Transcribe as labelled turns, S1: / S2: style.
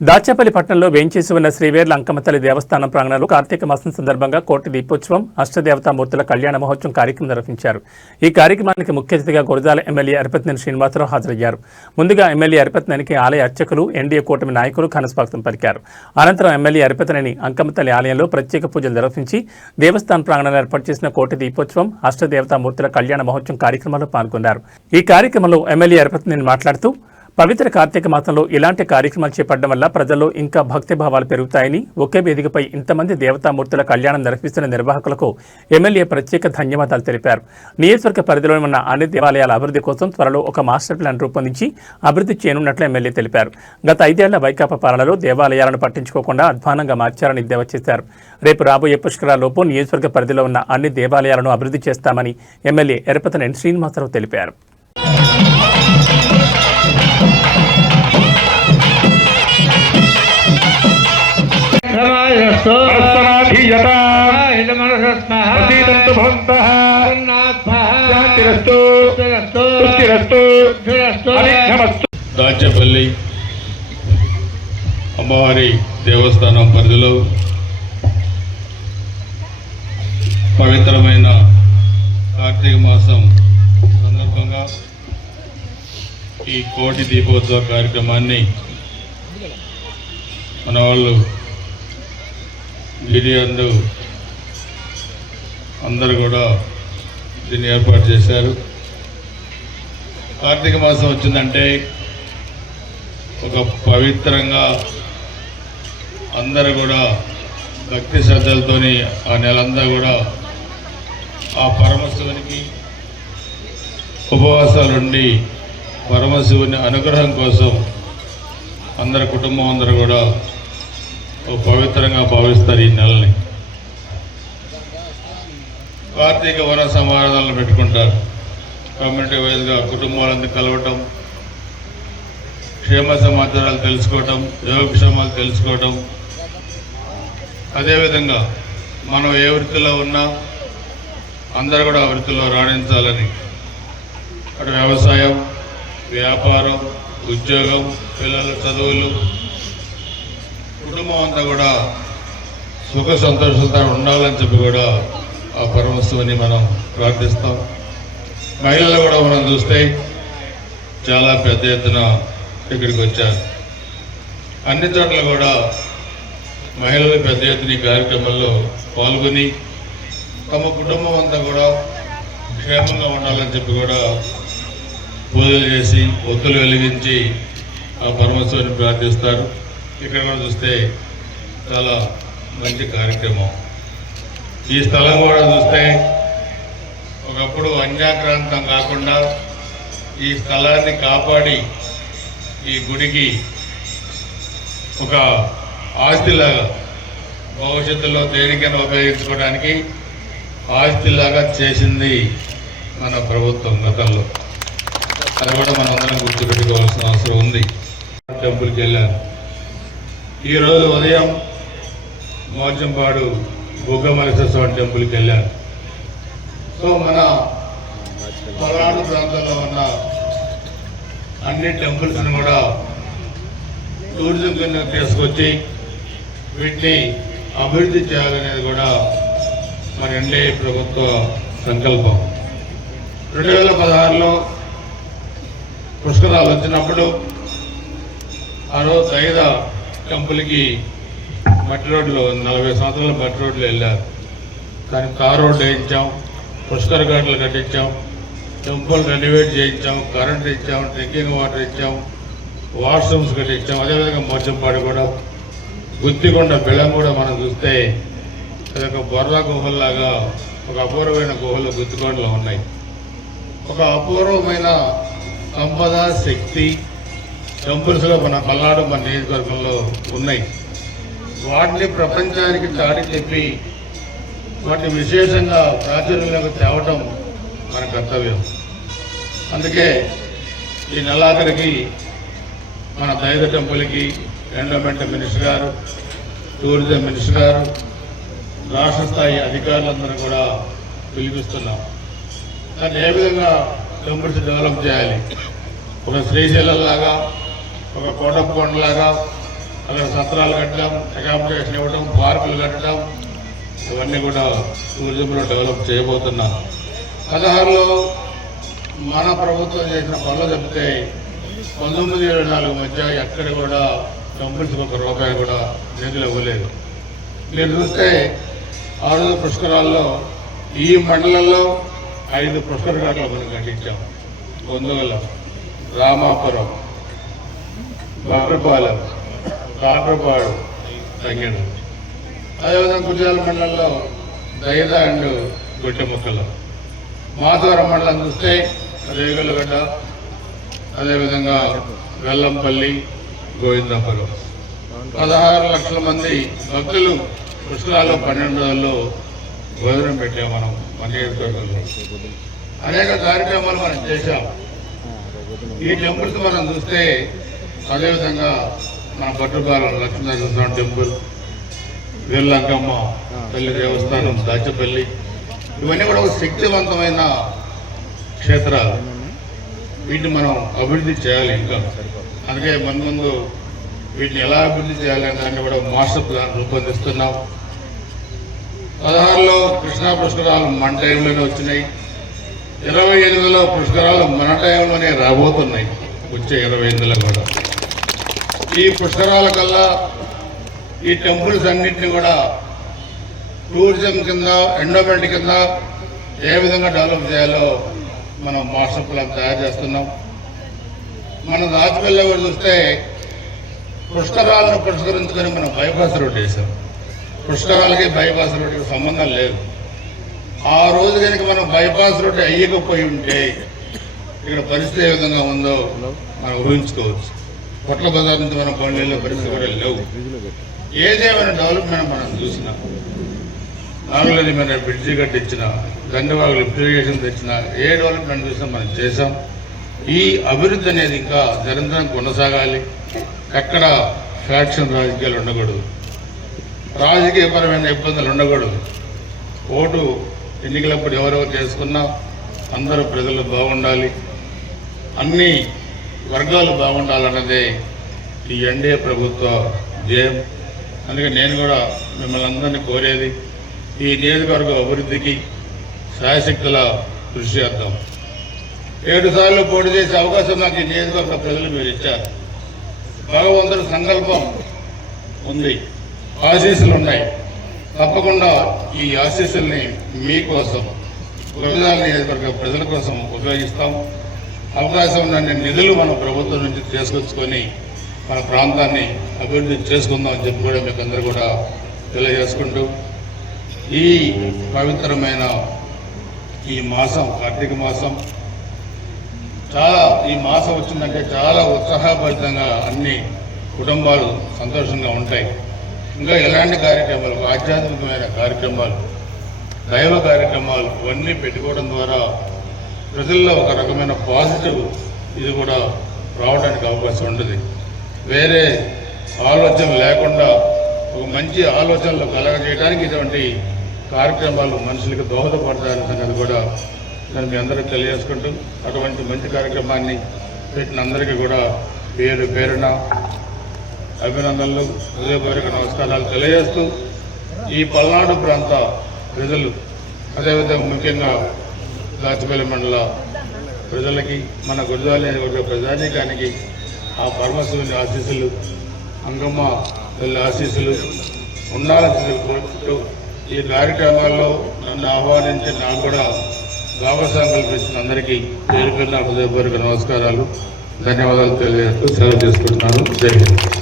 S1: దాచేపల్లి పట్టణంలో వేంచేసి ఉన్న శ్రీవేర్ల అంకమతల్లి దేవస్థానం ప్రాంగణంలో కార్తీక మాసం సందర్భంగా కోటి దీపోత్సవం అష్టదేవతామూర్తుల కళ్యాణ మహోత్సవం కార్యక్రమం నిర్వహించారు. ఈ కార్యక్రమానికి ముఖ్య అతిథిగా గురజాల ఎమ్మెల్యే అరిపత్నేని శ్రీనివాసరావు హాజరయ్యారు. ముందుగా ఎమ్మెల్యే అరిపత్నేనికి ఆలయ అర్చకులు ఎన్డీఏ కూటమి నాయకులు ఘనస్వాగతం పలికారు. అనంతరం ఎమ్మెల్యే అరిపత్నేని అంకమతల్లి ఆలయంలో ప్రత్యేక పూజలు నిర్వహించి దేవస్థాన ప్రాంగణంలో ఏర్పాటు చేసిన కోటి దీపోత్సవం అష్టదేవతామూర్తుల కళ్యాణ మహోత్సవం కార్యక్రమంలో పాల్గొన్నారు. ఈ కార్యక్రమంలో ఎమ్మెల్యే అరిపత్నేని మాట్లాడుతూ పవిత్ర కార్తీక మాసంలో ఇలాంటి కార్యక్రమాలు చేపట్టడం వల్ల ప్రజల్లో ఇంకా భక్తి భావాలు పెరుగుతాయని ఒకే వేదికపై ఇంతమంది దేవతామూర్తుల కళ్యాణం నిర్వహిస్తున్న నిర్వాహకులకు ఎమ్మెల్యే ప్రత్యేక ధన్యవాదాలు తెలిపారు. నియోజకవర్గ పరిధిలో ఉన్న అన్ని దేవాలయాల అభివృద్ధి కోసం త్వరలో ఒక మాస్టర్ ప్లాన్ రూపొందించి అభివృద్ధి చేయనున్నట్లు ఎమ్మెల్యే తెలిపారు. గత ఐదేళ్ళ వైకాపా పాలనలో దేవాలయాలను పట్టించుకోకుండా అధ్వానంగా మార్చారని ఎద్దేవా చేశారు. రేపు రాబోయే పుష్కరాలలోపు నియోజకవర్గ పరిధిలో ఉన్న అన్ని దేవాలయాలను అభివృద్ధి చేస్తామని ఎమ్మెల్యే ఎరపతనేని శ్రీనివాసరావు తెలిపారు.
S2: దాచేపల్లి అమ్మవారి దేవస్థానం పరిధిలో పవిత్రమైన కార్తీక మాసం ఈ కోటి దీపోత్సవ కార్యక్రమాన్ని మన వాళ్ళు గిరియందు అందరూ కూడా దీన్ని ఏర్పాటు చేశారు. కార్తీక మాసం వచ్చిందంటే ఒక పవిత్రంగా అందరూ కూడా భక్తి శ్రద్ధలతోని ఆ నెలంతా కూడా ఆ పరమశివునికి ఉపవాసాలుండి పరమశివుని అనుగ్రహం కోసం అందరి కుటుంబం అందరూ కూడా ఒక పవిత్రంగా భావిస్తారు ఈ నెలని. కార్తీక వన సమారాధనలు పెట్టుకుంటారు. కమ్యూనిటీ వైజ్గా కుటుంబాలందరూ కలవటం క్షేమ సమాచారాలు తెలుసుకోవటం యోగక్షేమాలు తెలుసుకోవటం. అదేవిధంగా మనం ఏ వృత్తిలో ఉన్నా అందరూ కూడా ఆ వృత్తిలో రాణించాలని. అటు వ్యవసాయం వ్యాపారం ఉద్యోగం పిల్లల చదువులు. కుటుంబం అంతా కూడా సుఖ సంతోషంతో ఉండాలని చెప్పి కూడా ఆ పరమశివుని మనం ప్రార్థిస్తాం. మహిళలు కూడా మనం చూస్తే చాలా పెద్ద ఎత్తున ఇక్కడికి వచ్చారు. అన్ని చోట్ల కూడా మహిళలు పెద్ద ఎత్తున ఈ కార్యక్రమంలో పాల్గొని తమ కుటుంబం అంతా కూడా క్షేమంగా ఉండాలని చెప్పి కూడా పూజలు చేసి ఒత్తులు వెలిగించి ఆ పరమేశ్వరుని ప్రార్థిస్తారు. ఇక్కడ చూస్తే చాలా మంచి కార్యక్రమం. ఈ స్థలం కూడా చూస్తే ఒకప్పుడు అన్యాక్రాంతం కాకుండా ఈ స్థలాన్ని కాపాడి ఈ గుడికి ఒక ఆస్తిలాగా భవిష్యత్తులో దేనికైనా ఉపయోగించుకోవడానికి ఆస్తిలాగా చేసింది మన ప్రభుత్వం గతంలో. అది కూడా మనం అందరం గుర్తుపెట్టుకోవాల్సిన అవసరం ఉంది. టెంపుల్కి వెళ్ళాను. ఈరోజు ఉదయం మోర్జంపాడు బుగ్గమలేశ్వర స్వామి టెంపుల్కి వెళ్ళాను. సో మన పలాడు ప్రాంతంలో ఉన్న అన్ని టెంపుల్స్ని కూడా టూరిజం కింద తీసుకొచ్చి వీటిని అభివృద్ధి చేయాలనేది కూడా మన ఎన్డీఏ ప్రభుత్వ సంకల్పం. రెండు వేల పదహారులో పుష్కరాలు వచ్చినప్పుడు ఆ రోజు దైద టెంపుల్కి మట్టి రోడ్లు నలభై సంవత్సరాలు మట్టి రోడ్లు వెళ్ళారు. కానీ కార్ రోడ్డు వేయించాం పుష్కర ఘాట్లు కట్టించాం టెంపుల్ రెనోవేట్ చేయించాం కరెంట్ ఇచ్చాం డ్రింకింగ్ వాటర్ ఇచ్చాం వాష్రూమ్స్ కట్టించాం అదేవిధంగా మోర్చంపాడు కూడా. గుత్తికొండ బెల్లం కూడా మనం చూస్తే అది ఒక బొర్ర గుహల్లాగా ఒక అపూర్వమైన గుహలు గుత్తికొండలో ఉన్నాయి. ఒక అపూర్వమైన సంపద శక్తి టెంపుల్స్లో మన పల్నాడు మన నియోజకవర్గంలో ఉన్నాయి. వాటిని ప్రపంచానికి చాటి చెప్పి వాటిని విశేషంగా ప్రాచుర్యంలోకి తేవటం మన కర్తవ్యం. అందుకే ఈ నెలాఖరికి మన దైవ టెంపుల్కి ఎండోమెంట్ మినిస్టర్ గారు టూరిజం మినిస్టర్ గారు రాష్ట్ర స్థాయి అధికారులందరూ కూడా పిలిపిస్తున్నాం. దాన్ని ఏ విధంగా టెంపుల్స్ డెవలప్ చేయాలి. ఒక శ్రీశైలం లాగా ఒక కోటప్పకొండలాగా అక్కడ సత్రాలు కట్టడం అకామిడేషన్ ఇవ్వడం పార్కులు కట్టడం ఇవన్నీ కూడా టూరిజంలో డెవలప్ చేయబోతున్నాం. పదహారులో మన ప్రభుత్వం చేసిన పనులు చెప్తే పంతొమ్మిది ఏడు నాలుగు మధ్య ఎక్కడ కూడా టెంపుల్స్కి ఒక రూపాయి కూడా నిధులు ఇవ్వలేదు. మీరు చూస్తే ఆ రోజు పుష్కరాల్లో ఈ మండలంలో ఐదు పుష్కర ఘాట్లు మనం కట్టించాం కొందుగల రామాపురం భద్రపాలెం కాట్రపాడు తంగెడు అదేవిధంగా గుజరాల మండలంలో దైద అండ్ గొట్టెముక్కలు మాధవరం మండలం చూస్తే రేగులగడ్డ అదేవిధంగా వెల్లంపల్లి గోవిందాపురం. పదహారు లక్షల మంది భక్తులు కృష్ణాలో పన్నెండు రోజుల్లో భోజనం పెట్టాం మనం మన నియోజకవర్గంలో అనేక కార్యక్రమాలు మనం చేశాం. ఈ టెంపుల్స్ మనం చూస్తే అదేవిధంగా మన పట్టుకాలం లక్ష్మీనరసింహ టెంపుల్ వీర్లంకమ్మ తల్లి దేవస్థానం దాచపల్లి ఇవన్నీ కూడా ఒక శక్తివంతమైన క్షేత్రాలు. వీటిని మనం అభివృద్ధి చేయాలి ఇంకా. అందుకే మన ముందు వీటిని ఎలా అభివృద్ధి చేయాలనే దాన్ని కూడా మాస్టర్ ప్లాన్ రూపొందిస్తున్నాం. పదహారులో కృష్ణా పుష్కరాలు మన టైంలోనే వచ్చినాయి. ఇరవై ఎనిమిదిలో పుష్కరాలు మన టైంలోనే రాబోతున్నాయి. వచ్చే ఇరవై ఎనిమిదిలో కూడా. ఈ పుష్కరాల కల్లా ఈ టెంపుల్స్ అన్నింటినీ కూడా టూరిజం కింద ఎండోమెంట్ కింద ఏ విధంగా డెవలప్ చేయాలో మనం మాస్టర్ ప్లాన్ తయారు చేస్తున్నాం. మన రాజపల్లి చూస్తే పుష్కరాలను పురస్కరించుకొని మనం బైపాస్ రోడ్ వేసాం. పుష్కరాలకి బైపాస్ రోడ్డుకి సంబంధం లేదు. ఆ రోజు కనుక మనం బైపాస్ రోడ్డు అయ్యకపోయి ఉంటే ఇక్కడ పరిస్థితి ఏ విధంగా ఉందో మనం ఊహించుకోవచ్చు. కొట్ల బజార్ నుంచి మనం బండ్లలో పరిస్థితి కూడా లేవు. ఏదేమైనా డెవలప్మెంట్ మనం చూసినాం నాగులని మన బ్రిడ్జి కట్టించిన దండవాగులు ఇరిగేషన్ తెచ్చిన ఏ డెవలప్మెంట్ చూసినా మనం చేసాం ఈ అభివృద్ధి అనేది ఇంకా నిరంతరం కొనసాగాలి. ఎక్కడ ఫ్యాక్షన్ రాజకీయాలు ఉండకూడదు. రాజకీయపరమైన ఇబ్బందులు ఉండకూడదు. ఓటు ఎన్నికలప్పుడు ఎవరెవరు చేసుకున్నా అందరూ ప్రజలు బాగుండాలి. అన్ని వర్గాలు బాగుండాలన్నదే ఈ ఎన్డీఏ ప్రభుత్వ ధ్యేయం. అందుకే నేను కూడా మిమ్మల్ని అందరినీ కోరేది ఈ నియోజకవర్గ అభివృద్ధికి శాయశక్తుల కృషి చేద్దాం. ఏడు సార్లు పోటీ చేసే అవకాశం నాకు ఈ నియోజకవర్గ ప్రజలు మీరు ఇచ్చారు. భగవంతుడి సంకల్పం ఉంది. ఆశీస్సులు ఉన్నాయి. తప్పకుండా ఈ ఆశీస్సుల్ని మీకోసం గురజాల నియోజకవర్గ ప్రజల కోసం ఉపయోగిస్తాం. అవకాశం ఉన్న నిధులు మన ప్రభుత్వం నుంచి తీసుకొచ్చుకొని మన ప్రాంతాన్ని అభివృద్ధి చేసుకుందాం అని చెప్పి కూడా మీకు అందరూ కూడా తెలియజేసుకుంటూ ఈ పవిత్రమైన ఈ మాసం కార్తీక మాసం చాలా ఈ మాసం వచ్చిందంటే చాలా ఉత్సాహభరితంగా అన్ని కుటుంబాలు సంతోషంగా ఉంటాయి. ఇంకా ఎలాంటి కార్యక్రమాలు? ఆధ్యాత్మికమైన కార్యక్రమాలు దైవ కార్యక్రమాలు ఇవన్నీ పెట్టుకోవడం ద్వారా ప్రజల్లో ఒక రకమైన పాజిటివ్ ఇది కూడా రావడానికి అవకాశం ఉంటుంది. వేరే ఆలోచన లేకుండా ఒక మంచి ఆలోచనలు కలగజేయడానికి ఇటువంటి కార్యక్రమాలు మనుషులకు దోహదపడతాయని సంగతి కూడా నేను మీ అందరికీ తెలియజేసుకుంటూ అటువంటి మంచి కార్యక్రమాన్ని పెట్టిన అందరికీ కూడా పేరు పేరున అభినందనలు హృదయపూర్వక నమస్కారాలు తెలియజేస్తూ ఈ పల్నాడు ప్రాంత ప్రజలు అదేవిధంగా ముఖ్యంగా దాచిపల్లి మండల ప్రజలకి మన గురుజాల ప్రజానీకానికి ఆ పరమశివుని ఆశీస్సులు అంగమ్మ తల్లి ఆశీస్సులు ఉండాలని కోరుకుంటూ ఈ కార్యక్రమాల్లో నన్ను ఆహ్వానించి నాకు కూడా భాగస్వామ్యం కల్పించిన అందరికీ పేరు పేరున హృదయపూర్వక నమస్కారాలు ధన్యవాదాలు తెలియజేస్తూ సెలవు చేసుకుంటున్నాను. జై హింద్.